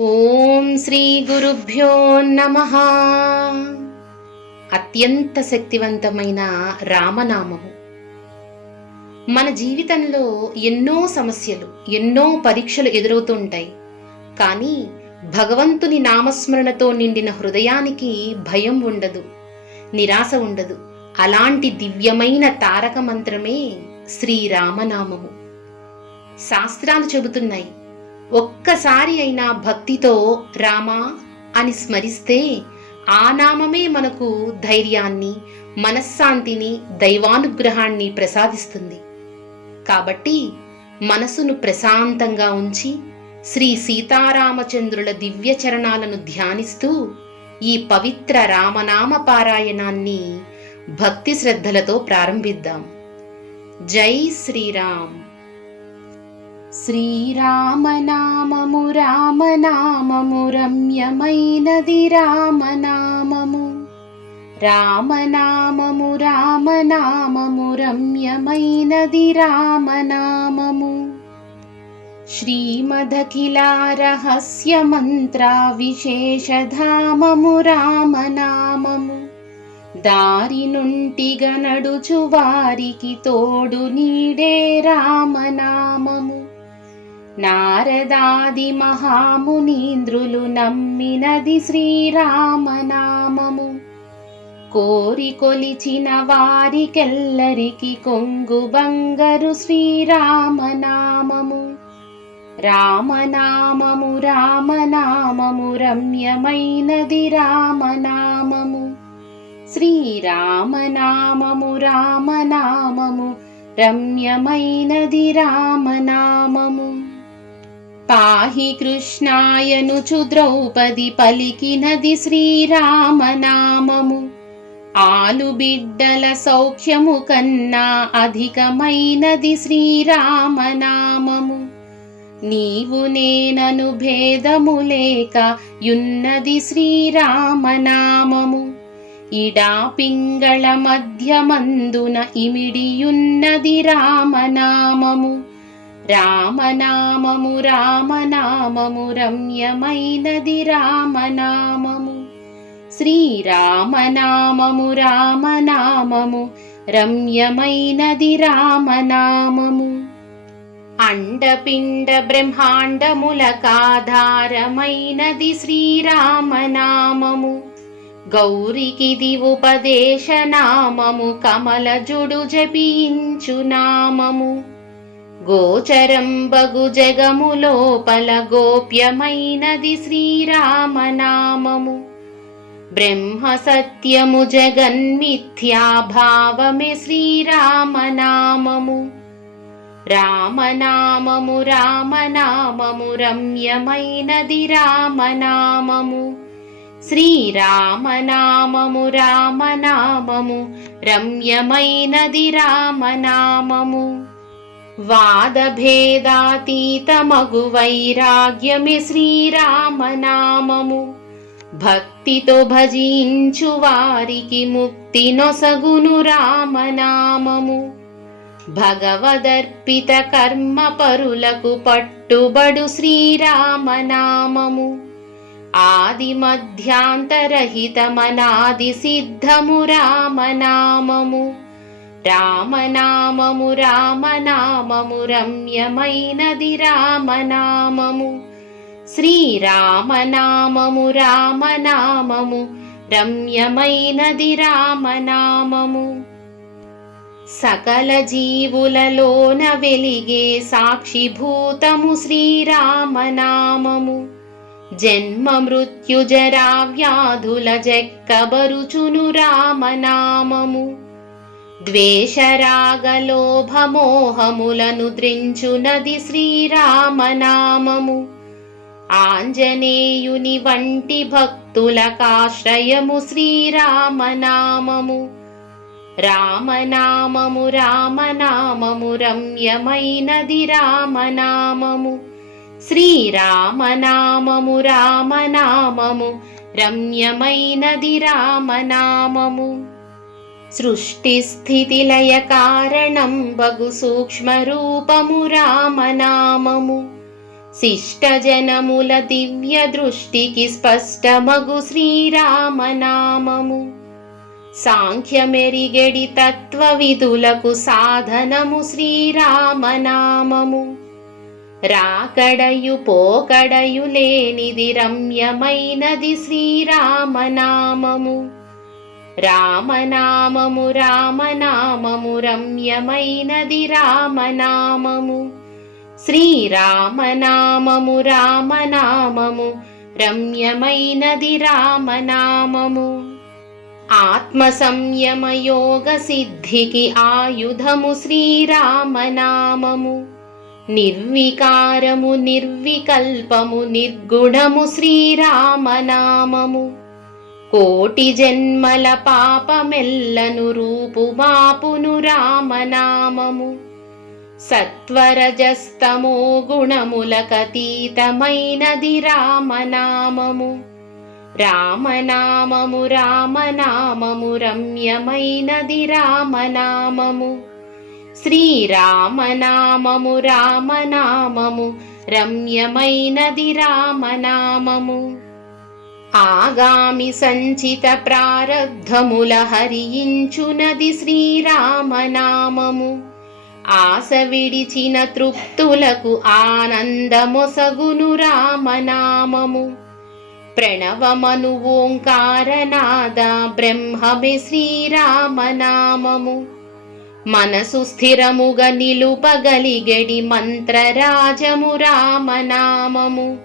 ఓం శ్రీ గురుభ్యో నమః. అత్యంత శక్తివంతమైన రామనామము. మన జీవితంలో ఎన్నో సమస్యలు, ఎన్నో పరీక్షలు ఎదురవుతుంటాయి. కానీ భగవంతుని నామస్మరణతో నిండిన హృదయానికి భయం ఉండదు, నిరాశ ఉండదు. అలాంటి దివ్యమైన తారక మంత్రమే శ్రీరామనామము. శాస్త్రాలు చెబుతున్నాయి, ఒక్కసారి అయినా భక్తితో రామా అని స్మరిస్తే ఆ నామమే మనకు ధైర్యాన్ని, మనశ్శాంతిని, దైవానుగ్రహాన్ని ప్రసాదిస్తుంది. కాబట్టి మనసును ప్రశాంతంగా ఉంచి శ్రీ సీతారామచంద్రుల దివ్య చరణాలను ధ్యానిస్తూ ఈ పవిత్ర రామనామ పారాయణాన్ని భక్తి శ్రద్ధలతో ప్రారంభిద్దాం. జై శ్రీరామ్. శ్రీరామనామము రామనామము రమ్యమైనది రామనామము. రామనామము రామనామము రమ్యమైనది రామనామము. శ్రీమదఖిల రహస్య మంత్ర విశేషధామము రామనామము. దారి నుంటిగా నడుచు వారికి తోడు నీడే రామనామము. నారదాది మహామునీంద్రులు నమ్మినది శ్రీరామనామము. కోరి కొలిచిన వారికెల్లరికి కొంగు బంగరు శ్రీరామనామము. రామనామము రామనామము రమ్యమైనది రామనామము. శ్రీరామనామము రామనామము రమ్యమైనది రామనామము. పాహి కృష్ణాయనుచు ద్రౌపది పలికినది శ్రీరామనామము. ఆలు బిడ్డల సౌఖ్యము కన్నా అధికమైనది శ్రీరామనామము. నీవు నేనను భేదము లేక యున్నది శ్రీరామనామము. ఇడా పింగళ మధ్యమందున ఇమిడియున్నది రామనామము. రామనామము రామనామము రమ్యమైనది రామనామము. శ్రీరామనామము రామనామము రమ్యమైనది రామనామము. అండపిండ బ్రహ్మాండములకాధారమైనది శ్రీరామనామము. గౌరికిది ఉపదేశనామము. కమలజుడు జపించు నామము. గోచరంబగు జగము లోపల గోప్యమైనది శ్రీరామనామము. బ్రహ్మ సత్యము జగన్మిథ్యాభావమే శ్రీరామనామము. రామనామము రామనామము రమ్యమైనది రామనామము. శ్రీరామనామము రామనామము రమ్యమైనది రామనామము. వాదభేదాతీతమగు వైరాగ్యమే శ్రీరామనామము. భక్తితో భజించు వారికి ముక్తి నొసగును రామనామము. భగవదర్పిత కర్మ పరులకు పట్టుబడు శ్రీరామనామము. ఆది మధ్యాంతరహితమనాది సిద్ధము రామనామము. రామనామము రామనామము రమ్యమైనది రామనామము. శ్రీరామనామము రామనామము రమ్యమైనది రామనామము. సకల జీవులలోన వెలిగే సాక్షిభూతము శ్రీరామనామము. జన్మ మృత్యు జరా వ్యాధుల జెక్కబరుచును రామనామము. ద్వేషరాగలోభమోహములను ద్రించునది శ్రీరామనామము. ఆంజనేయుని వంటి భక్తులకాశ్రయము శ్రీరామనామము. రామనామము రామనామము రమ్యమైనది రామనామము. శ్రీరామనామము రామనామము రమ్యమైనది రామనామము. సృష్టి స్థితి లయ కారణం బగు సూక్ష్మ రూపము రామనామము. శిష్టజనముల దివ్య దృష్టికి స్పష్టమగు శ్రీరామనామము. సాంఖ్యమెరిగెడి తత్వ విధులకు సాధనము శ్రీరామనామము. రాకడయు పోకడయు లేనిది రమ్యమైనది శ్రీరామనామము. రామనామము రామనామము రమ్యమైనది రామనామము. శ్రీరామనామము రామనామము రమ్యమైనది రామనామము. ఆత్మ సంయమ యోగ సిద్ధికి ఆయుధము శ్రీరామనామము. నిర్వికారము నిర్వికల్పము నిర్గుణము శ్రీరామనామము. కోటి జన్మల పాపమెల్లను రూపుమాపును రామనామము. సత్వరజస్తమో గుణములకతీతమైనది రామనామము. రామనామము రామనామము రమ్యమైనది రామనామము. శ్రీరామనామము రామనామము రమ్యమైనది రామనామము. ఆగామి సంచిత ప్రారబ్ధముల హరించునది శ్రీరామనామము. ఆశ విడిచిన తృప్తులకు ఆనందమొసగును రామనామము. ప్రణవమను ఓంకారనాద బ్రహ్మమే శ్రీరామనామము. మనసు స్థిరముగా నిలుపగలిగెడి మంత్రరాజము రామనామము.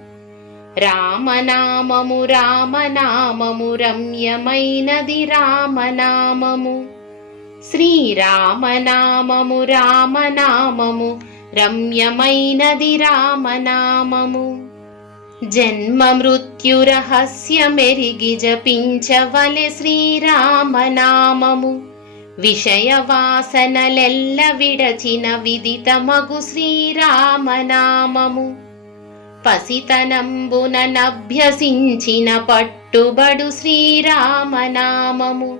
రామనామము రామనామము రమ్యమైనది రామనామము. శ్రీరామనామము రామనామము రమ్యమైనది రామనామము. జన్మ మృత్యు రహస్యమెరిగి జపించవలె శ్రీరామనామము. విషయ వాసనలెల్ల విడచిన విదితమగు శ్రీరామనామము. పసితనంబున నభ్యసించిన పట్టుబడు శ్రీరామనామము.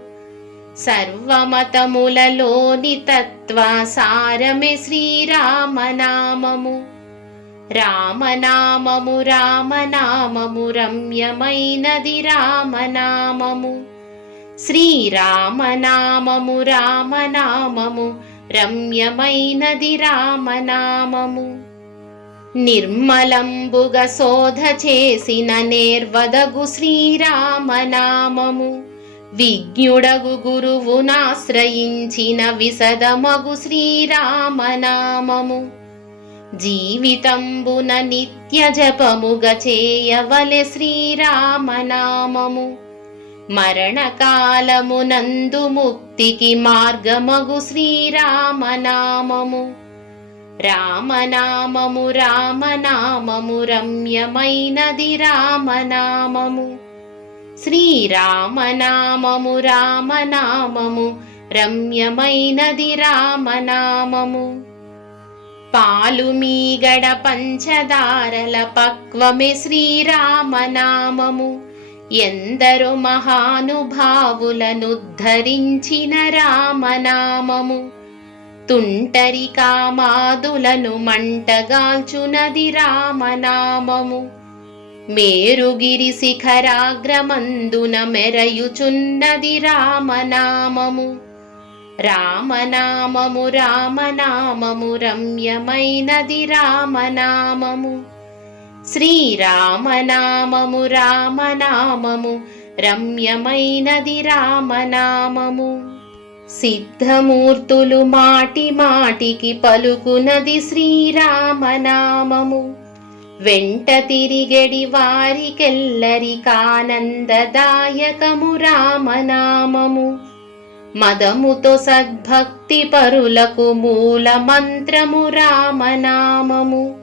సర్వమతములలోని తత్వసారమే శ్రీరామనామము. రామనామము రామనామము రమ్యమైనది రామనామము. శ్రీరామనామము రామనామము రమ్యమైనది రామనామము. నిర్మలంబుగ శోధ చేసిన నేర్వదగు శ్రీరామనామము. విజ్ఞుడగు గురువునాశ్రయించిన విశదమగు శ్రీరామనామము. జీవితంబున నిత్య జపముగ చేయవలె శ్రీరామనామము. మరణకాలమునందు ముక్తికి మార్గమగు శ్రీరామనామము. రామనామము రామనామము రమ్యమైనది రామనామము. శ్రీరామనామము రామనామము రమ్యమైనది రామనామము. పాలు మీగడ పంచదారల పక్వమే శ్రీరామనామము. ఎందరో మహానుభావులనుద్ధరించిన రామనామము. తుంటరి కామాదులను మంటగాల్చునది రామనామము. మేరుగిరి శిఖరాగ్రమందున మెరయుచున్నది రామనామము. రామనామము రామనామము రమ్యమైనది రామనామము. శ్రీరామనామము రామనామము రమ్యమైనది రామనామము. సిద్ధమూర్తులు మాటి మాటికి పలుకునది శ్రీరామనామము. వెంట తిరిగెడి వారికెల్లరికానందదాయకము రామనామము. మదముతో సద్భక్తి పరులకు మూల మంత్రము రామనామము.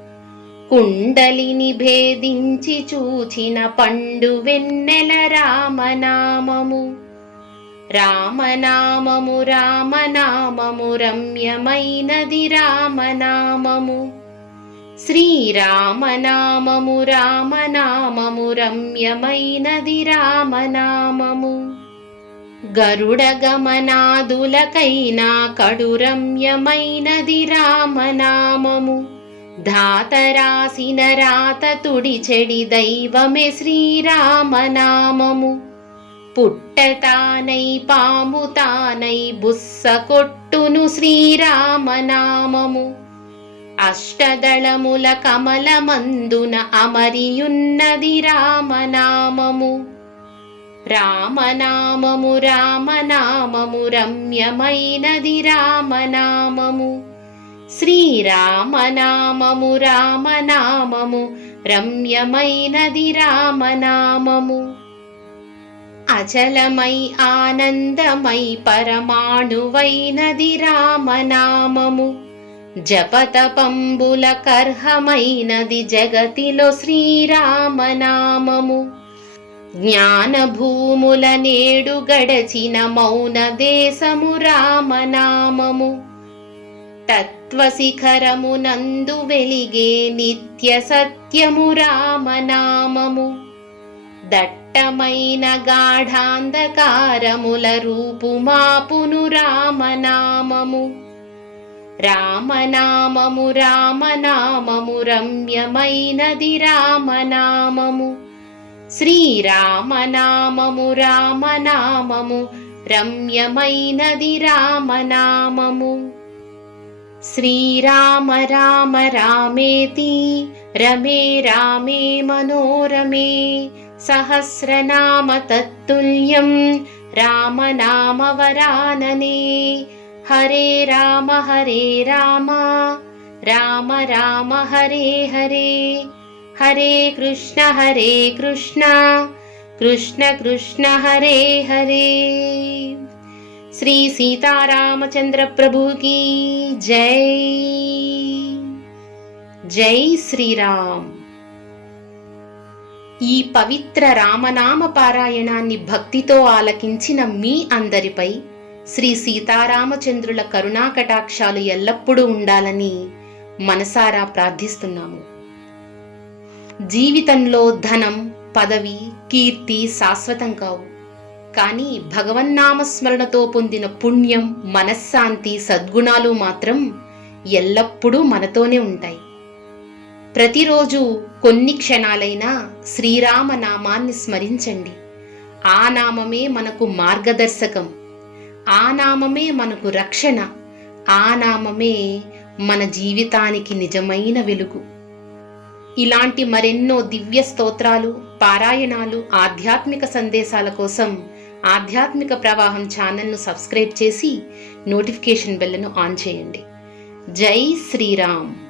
కుండలిని భేదించి చూచిన పండు వెన్నెల రామనామము. రామనామము రామనామము రమ్యమైనది రామనామము. శ్రీరామనామము రామనామము రమ్యమైనది రామనామము. గరుడ గమనాదులకైనా కడు రమ్యమైనది రామనామము. ధాతరాసిన రాత తుడిచెడి దైవమే శ్రీరామనామము. పుట్టతానై పాము తానై బుస్స కొట్టును శ్రీరామనామము. అష్టదళముల కమలమందున అమరియున్నది రామనామము. రామనామము రామనామము రమ్యమైనది రామనామము. శ్రీరామనామము రామనామము రమ్యమైనది రామనామము. అచలమై ఆనందమై పరమాణువైనది రామనామము. జపతపంబుల కర్హమైనది జగతిలో శ్రీరామనామము. జ్ఞానభూముల నేడు గడచిన మౌన దేశము రామనామము. తత్వశిఖరమునందు వెలిగే నిత్య సత్యము రామనామము. దట్టమైన గాఢాంధకారముల రూపుమాపును రామనామము. రామనామము రామనామము రమ్యమైనది రామనామము. శ్రీరామనామము రామనామము రమ్యమైనది రామనామము. శ్రీరామ రామ రామేతి రమే రామే మనోరమే. సహస్రనామ తత్తుల్యం రామనామవరాననే. హరే రామ రామ రామ హరే హరే. హరే కృష్ణ కృష్ణ కృష్ణ హరే హరే. శ్రీ సీతారామచంద్ర ప్రభుకి జై. జై శ్రీరామ్. ఈ పవిత్ర రామనామ పారాయణాన్ని భక్తితో ఆలకించిన మీ అందరిపై శ్రీ సీతారామచంద్రుల కరుణాకటాక్షాలు ఎల్లప్పుడూ ఉండాలని మనసారా ప్రార్థిస్తున్నాము. జీవితంలో ధనం, పదవి, కీర్తి శాశ్వతం కావు. కానీ భగవన్నామస్మరణతో పొందిన పుణ్యం, మనశ్శాంతి, సద్గుణాలు మాత్రం ఎల్లప్పుడూ మనతోనే ఉంటాయి. ప్రతిరోజు కొన్ని క్షణాలైనా శ్రీరామ నామాన్ని స్మరించండి. ఆ నామమే మనకు మార్గదర్శకం. ఆ నామమే మనకు రక్షణ. ఆ నామమే మన జీవితానికి నిజమైన వెలుగు. ఇలాంటి మరెన్నో దివ్య స్తోత్రాలు, పారాయణాలు, ఆధ్యాత్మిక సందేశాల కోసం ఆధ్యాత్మిక ప్రవాహం ఛానల్ను సబ్స్క్రైబ్ చేసి నోటిఫికేషన్ బెల్లను ఆన్ చేయండి. జై శ్రీరామ్.